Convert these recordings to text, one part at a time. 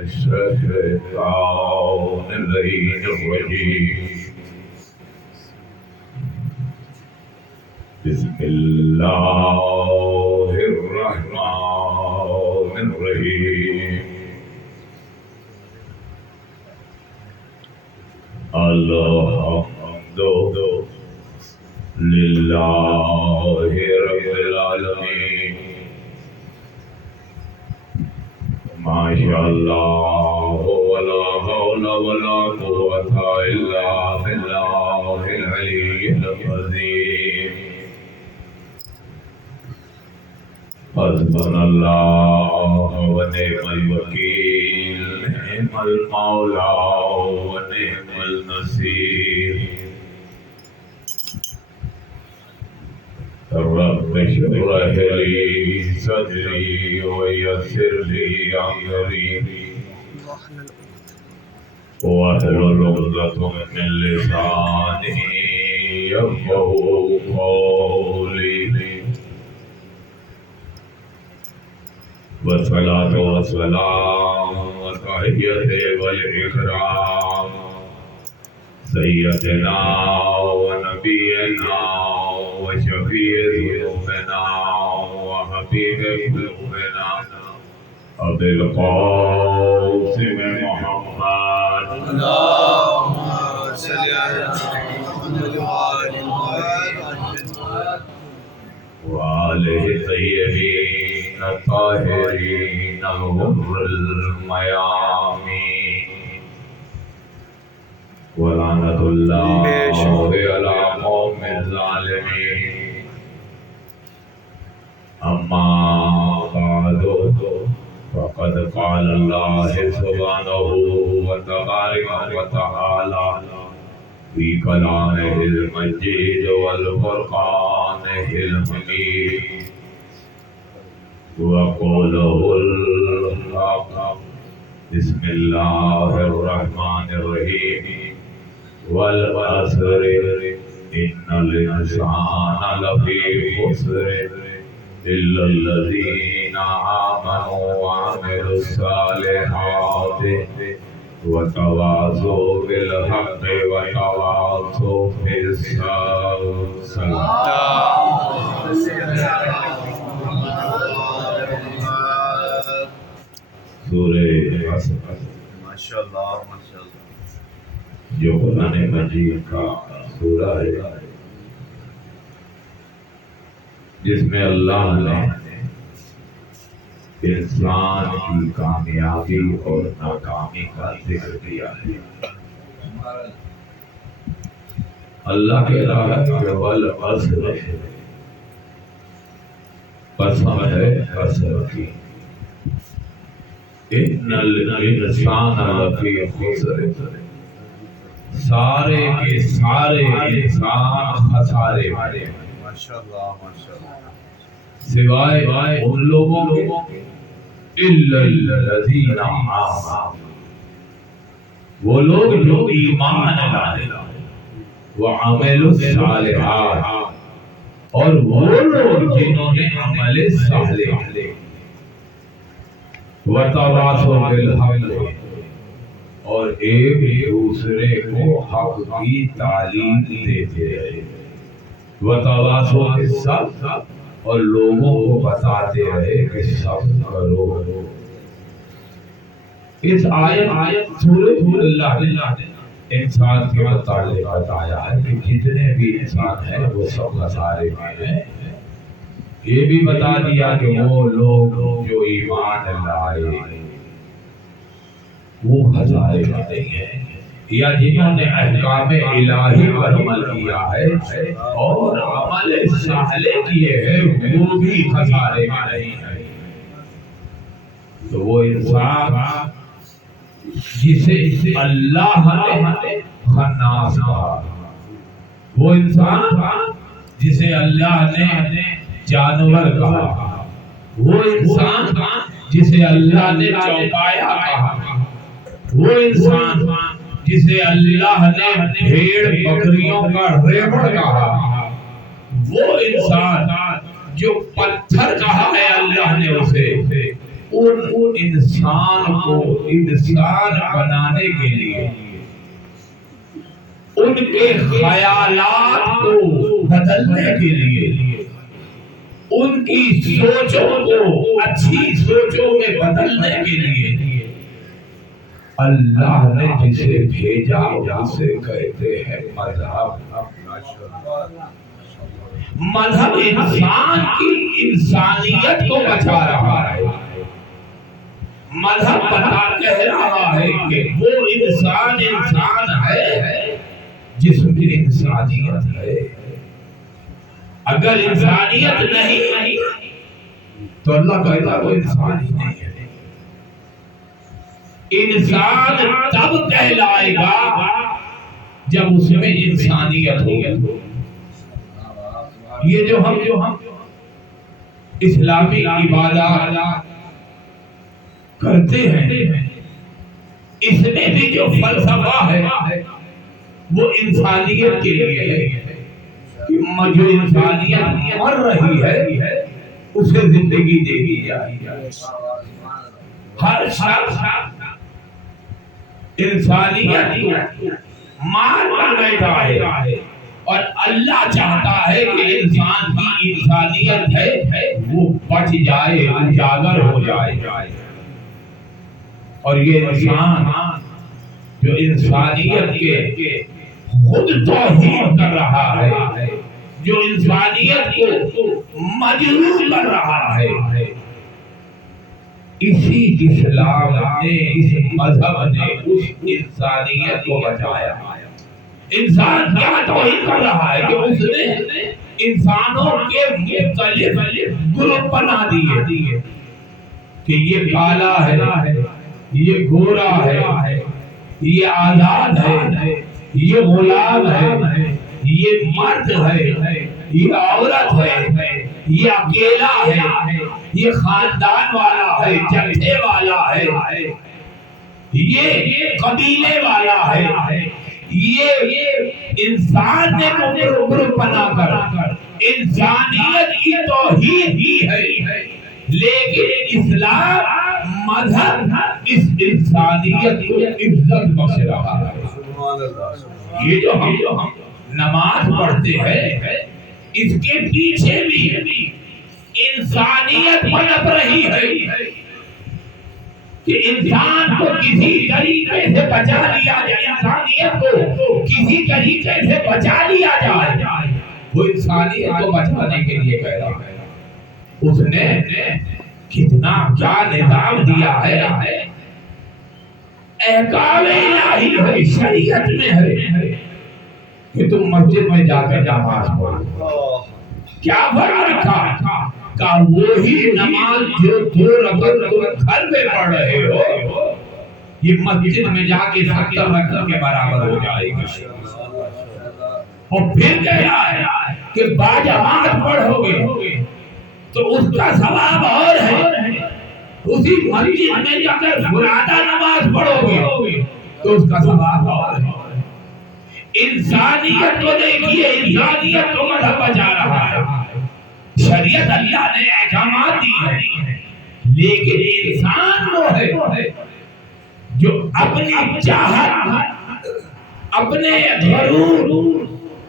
الشيطان اللعين الرجيم بسم الله الرحمن الرحيم الحمد لله رب العالمين ما شاء الله ولا حول ولا قوة إلا بالله العلي العظيم حسبنا الله ونعم الوكيل نعم المولى ونعم النصير رب اشرح لي صدري ويسر لي امري واحلل عقدة من لساني يفقهوا قولي والصلاة والسلام والتحية والإكرام سيدنا ونبينا وشفيع ذنوبنا وحبيب قلوبنا أبي القاسم محمد اللهم صل على محمد وآل محمد وآله الطيبين الطاهرين الغر الميامين ولعنة الله على قوم الظالمين أما بعد فقد قال الله سبحانه وتبارك وتعالى في كلامه المجيد والفرقانه الحميد وقوله الحق بسم الله الرحمن الرحيم والعصر إن الإنسان لفي خسر إلا الذين آمنوا وعملوا الصالحات وتواصوا بالحق وتواصوا بالصبر. سورہ ماشاءاللہ ماشاءاللہ جو قرآن مجید کا سورہ ہے جس میں اللہ نے انسان کی کامیابی اور ناکامی کا ذکر کیا ہے. اللہ کے والعصر قسم ہے قسم کی ان الانسان لفی خسر سارے کے سارے انسان خسارے میں ماشاءاللہ ماشاءاللہ سوائے ان لوگوں کے الا الذین آمنوا وہ لوگ جو ایمان لائے وعملوا الصالحات اور وہ لوگ جنہوں نے عمل صالح وتواصوا بالحق اور ایک دوسرے کو حق کی تعلیم دیتے رہے وتواصوا بالصبر اور لوگوں کو بتاتے رہے کہ صبر کرو. اس آیت سورۃ اللہ نے انسان کے متعلق بتایا ہے کہ جتنے بھی انسان ہیں وہ سب خسارے میں ہیں. یہ بھی بتا دیا کہ وہ لوگ جو ایمان لائے وہ خسارے میں نہیں ہیں یا جنہوں نے احکام الہی پر عمل کیا ہے اور عمل صالح کیے ہیں وہ بھی خسارے میں نہیں ہیں. تو وہ انسان جسے اللہ نے خناس کہا، وہ انسان جسے اللہ نے جانور کہا، وہ انسان جسے اللہ نے چوپایا کہا، وہ انسان جسے اللہ نے بھیڑ بکریوں کا ریوڑ کہا، وہ انسان جو پتھر کہا ہے اللہ نے اسے، ان انسان کو انسان بنانے کے لیے ان کے خیالات کو بدلنے کے لیے ان کی سوچوں کو اچھی سوچوں میں بدلنے کے لیے اللہ نے جسے بھیجا اسے کہتے ہیں مذہب۔ مذہب انسان کی انسانیت کو بچا رہا ہے۔ مذہب کہہ رہا ہے کہ وہ انسان ہے جس میں انسانیت ہے۔ اگر انسانیت نہیں تو اللہ کہتا ہے وہ انسان ہی نہیں ہے۔ انسان تب کہلائے گا جب اس میں انسانیت ہو۔ یہ جو ہم اسلامی عبادات کرتے ہیں اس میں بھی جو فلسفہ ہے وہ انسانیت کے لیے ہے کہ جو انسانیت مر رہی ہے اسے زندگی دے دی جائے۔ ہر شخص انسانیت کو مار کر بیٹھا ہے اور اللہ چاہتا ہے کہ انسان کی انسانیت ہے وہ بچ جائے، اجاگر ہو جائے۔ اور یہ انسان جو انسانیت کے خود توہین کر رہا ہے، جو انسانیت کو مجروح کر رہا ہے، اسی اسلام نے، اس مذہب نے اس انسانیت کو بچایا۔ انسان کیا توہین کر رہا ہے کہ اس نے انسانوں کے مختلف گروپ بنا دیے کہ یہ کالا ہے، یہ گورا ہے، یہ آزاد ہے، یہ غلام ہے، یہ مرد ہے، یہ عورت ہے، یہ اکیلا ہے، یہ خاندان والا ہے، جتھے والا ہے، یہ قبیلے والا ہے۔ یہ انسان نے گروپ بنا کر انسانیت کی توہین کی ہے، لیکن اسلام مذہب اس انسانیت کو عزت بخش رہا ہے۔ یہ جو ہم نماز پڑھتے ہیں اس کے پیچھے بھی انسانیت پنپ رہی ہے کہ انسان کو کسی طریقے سے بچا لیا جائے، انسانیت کو کسی طریقے سے بچا لیا جائے۔ وہ انسانیت کو بچانے کے لیے کہہ رہا ہے۔ اس نے کتنا کیا نظام دیا ہے، احکام الہی ہے، شریعت میں ہے کہ تم مسجد میں جا کر نماز پڑھو۔ کیا فرق رکھا کہ وہی نماز جو 2 رکعت تم گھر میں پڑھ رہے ہو یہ مسجد میں جا کے 70 رکعت کے برابر ہو جائے گی۔ اور پھر کہا ہے کہ باجماعت پڑھو گے تو اس کا ثواب اور ہے، اسی مسجد میں جا کر فرادہ نماز پڑھو گے تو اس کا ثواب اور ہے۔ انسانیت کو دیکھیے، انسانیت کو مذہب بچا رہا ہے۔ شریعت اللہ نے احکامات دی ہیں، لیکن انسان وہ ہے جو اپنی چاہت، اپنے غرور،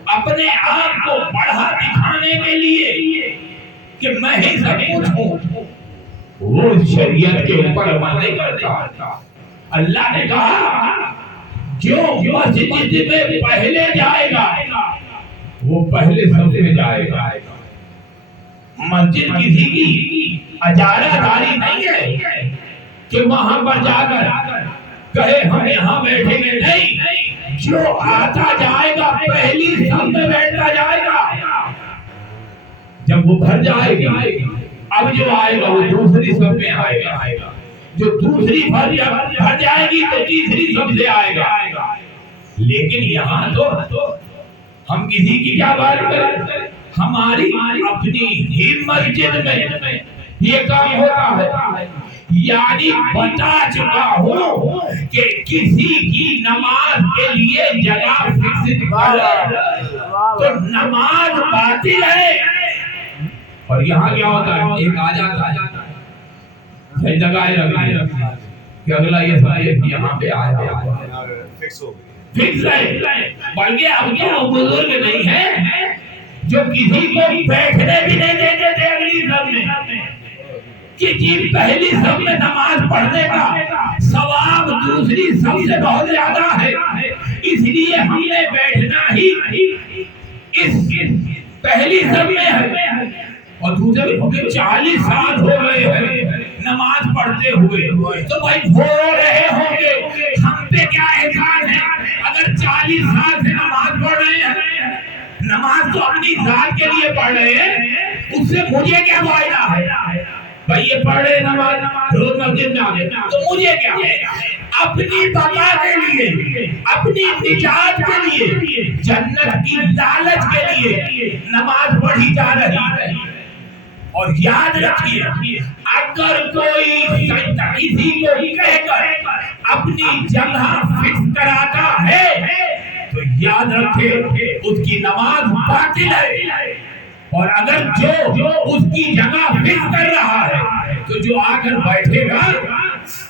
اپنے آپ کو بڑھا دکھانے کے لیے کہ میں ہی سب کچھ ہوں، وہ شریعت کے اوپر عمل نہیں کرتا۔ اللہ نے کہا جو مسجد میں پہلے جائے گا وہ پہلے سب سے جائے گا۔ مسجد کسی کی اجارہ داری نہیں ہے کہ وہاں پر جا کر کہے ہم یہاں بیٹھیں گے، نہیں، جو آتا جائے گا پہلی صف میں بیٹھتا جائے گا۔ جب وہ بھر جائے گا اب جو آئے گا وہ دوسری صف میں آئے گا، جو دوسری بھر جائے گی تو تیسری صف سے آئے گا۔ لیکن یہاں تو ہم کسی کی کیا بات کریں، ہماری اپنی ہی مسجد میں یہ کام ہوتا ہے۔ یعنی بتا چکا ہوں کہ کسی کی نماز کے لیے جگہ فکس کرے تو نماز باطل ہے۔ اور یہاں کیا ہوتا ہے، ایک آ جاتا ہے جگہ رکھ کہ اگلا یہ صاحب یہاں پہ آیا فکس ہو گئی فکس ہے. بلکہ اب تو وہ بزرگ نہیں ہے جو کسی کو بیٹھنے بھی نہیں دیتے تھے اگلی صف میں کہ جی پہلی صف میں نماز پڑھنے کا ثواب دوسری صف سے بہت زیادہ ہے، اس لیے ہم نے بیٹھنا ہی اس پہلی صف میں ہے. اور دوسرے ہمیں 40 سال ہو گئے ہیں نماز پڑھتے ہوئے، تو بھائی ہو رہے ہوں گے، ہم پہ کیا احسان ہے اگر 40 سال سے نماز پڑھ رہے ہیں. نماز تو اپنی ذات کے لیے پڑھ رہے ہیں، اس سے مجھے کیا فائدہ ہے؟ بھائی یہ پڑھ رہے نماز روز مسجد میں آگے تو مجھے کیا ہے؟ اپنی بقا کے لیے، اپنی نجات کے لیے، جنت کی لالچ کے لیے نماز پڑھی جا رہی ہے. اور یاد رکھیے اگر کوئی کسی کو کہہ کر اپنی جگہ فکس کراتا ہے تو یاد رکھے اس کی نماز باطل ہے. اور اگر جو اس کی جگہ فکس کر رہا ہے تو جو آ کر بیٹھے گا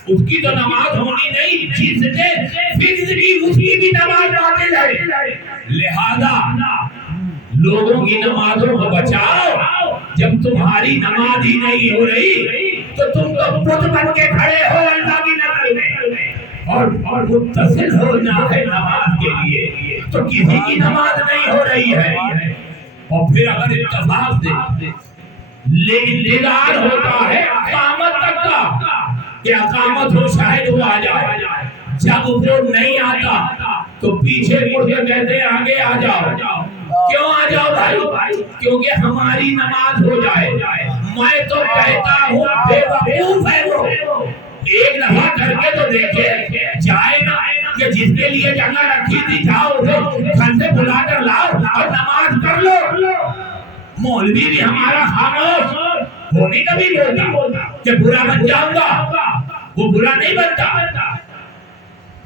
اس کی تو نماز ہونی نہیں، جس نے فکس کی اس کی بھی نماز باطل ہے. لہذا لوگوں کی نمازوں کو بچاؤ. جب تمہاری نماز ہی نہیں ہو رہی تو تم تو بت بن کے کھڑے ہو اللہ کی نظر میں، اور متصل ہونا ہے نماز کے لیے تو کسی کی نماز نہیں ہو رہی ہے. اور پھر اگر اتفاق سے انتظار ہوتا ہے اقامت تک کا کہ اقامت ہو شاید وہ آ جائے، جب وہ نہیں آتا تو پیچھے مڑ کے کہتے ہیں آگے آ جاؤ. کیوں آ جاؤ بھائی؟ کیونکہ ہماری نماز ہو جائے. میں تو کہتا ہوں بے وقوف ہے وہ، ایک دفعہ کر کے تو دیکھے جائے نا کہ جس کے لیے جگہ رکھی تھی جاؤ اسے گھر سے بلا کر لاؤ اور نماز کر لو. مولوی بھی ہمارا خاموش وہ نہیں کبھی بولتا کہ برا بن جاؤں گا، وہ برا نہیں بنتا.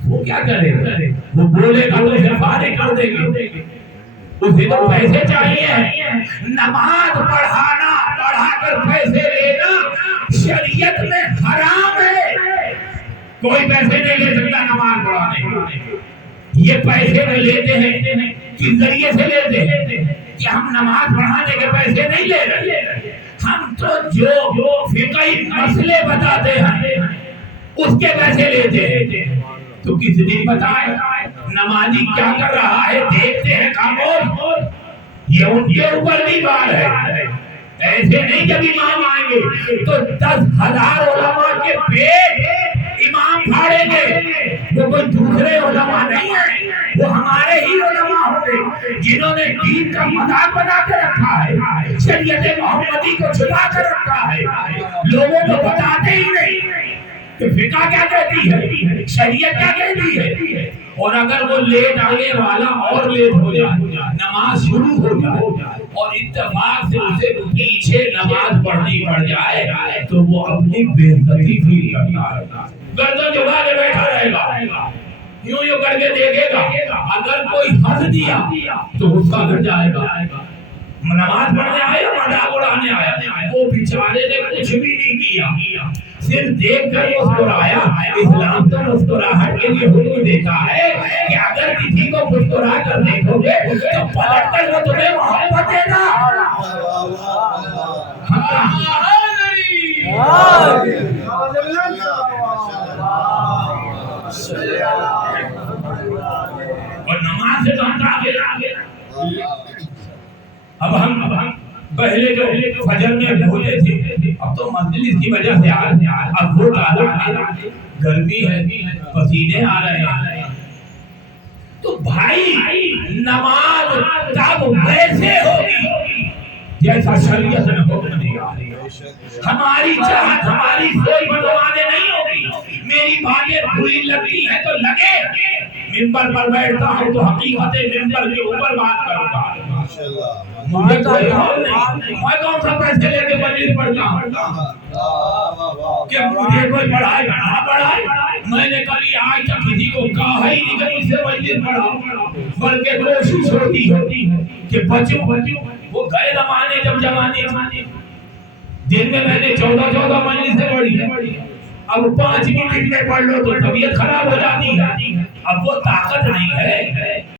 وہ کیا کرے گا؟ وہ بولے گا تو اسے فارغ کر دے گا. اسے تو پیسے چاہیے. نماز پڑھا کر پیسے لینا شریعت میں حرام ہے. کوئی پیسے نہیں لے سکتا نماز پڑھانے کے. یہ پیسے میں لیتے ہیں کس ذریعے سے لیتے ہیں کہ ہم نماز پڑھانے کے پیسے نہیں لے رہے، ہم تو جو فقہی مسئلے بتاتے ہیں اس کے پیسے لیتے ہیں. تو کس دن بتائے نمازی کیا کر رہا ہے دیکھتے ہیں خاموش. یہ ان کے اوپر بھی بار ہے. ایسے نہیں جب امام آئیں گے تو 10,000 علماء کے پیٹ امام پھاڑیں گے. وہ کوئی دوسرے علماء نہیں ہیں، وہ ہمارے ہی علماء ہوں گے جنہوں نے دین کا مذاق بنا کے رکھا ہے، شریعت محمدی کو چھپا کر رکھا ہے. لوگوں کو بتاتے ہی نہیں کہ فقہ کیا کہتی ہے، شریعت کیا کہتی ہے. اور اگر وہ لیٹ آنے والا اور لیٹ ہو جائے، نماز شروع ہو جائے اور اتفاق سے اسے پیچھے نماز پڑھنی پڑ جائے تو وہ اپنی بے عزتی فیل کرتا ہے. گردن جھکا کے بیٹھا رہے گا، یوں کر کے دیکھے گا. اگر کوئی ہنس دیا تو غصہ کر جائے گا. نماز پڑھنے آیا مذاق اڑانے آیا، وہ بیچارے نے کچھ بھی نہیں کیا، صرف دیکھ کر مسکرایا. اسلام تو مسکراہٹ کے لیے حکم دیتا ہے کہ اگر کسی کو مسکرا کر دیکھو گے تو پلٹ کر وہ تمہیں محبت دے گا. اور نماز سے تو ہم آگے. اب ہم پہلے جو فجر میں بھولے تھے اب تو مجلس کی وجہ سے اب وہ گرمی ہے، پسینے آ رہے ہیں. تو بھائی نماز تب ویسے ہوگی جیسا شریعت نے حکم دیا. ہماری چاہت ہماری سوچ بنوانے نہیں ہوگی. میری باتیں بری لگتی ہیں تو لگے، منبر پر بیٹھتا ہوں تو حقیقت منبر کے اوپر بات کروں گا. مجھے کوئی حال نہیں، میں کون سا پیسے لے کے مجلس پڑھتا ہوں کہ مجھے کوئی پڑھائے نہ پڑھائے. میں نے کبھی آج تک کسی کو کہا ہی نہیں کہ مجھ سے مجلس پڑھاؤ، بلکہ کوشش ہوتی ہے کہ بچوں. وہ گئے زمانے جب جوانی دن میں نے 14 مجلسیں پڑھی ہیں، اب 5 منٹ میں پڑھ لو تو طبیعت خراب ہو جاتی ہے، اب وہ طاقت نہیں ہے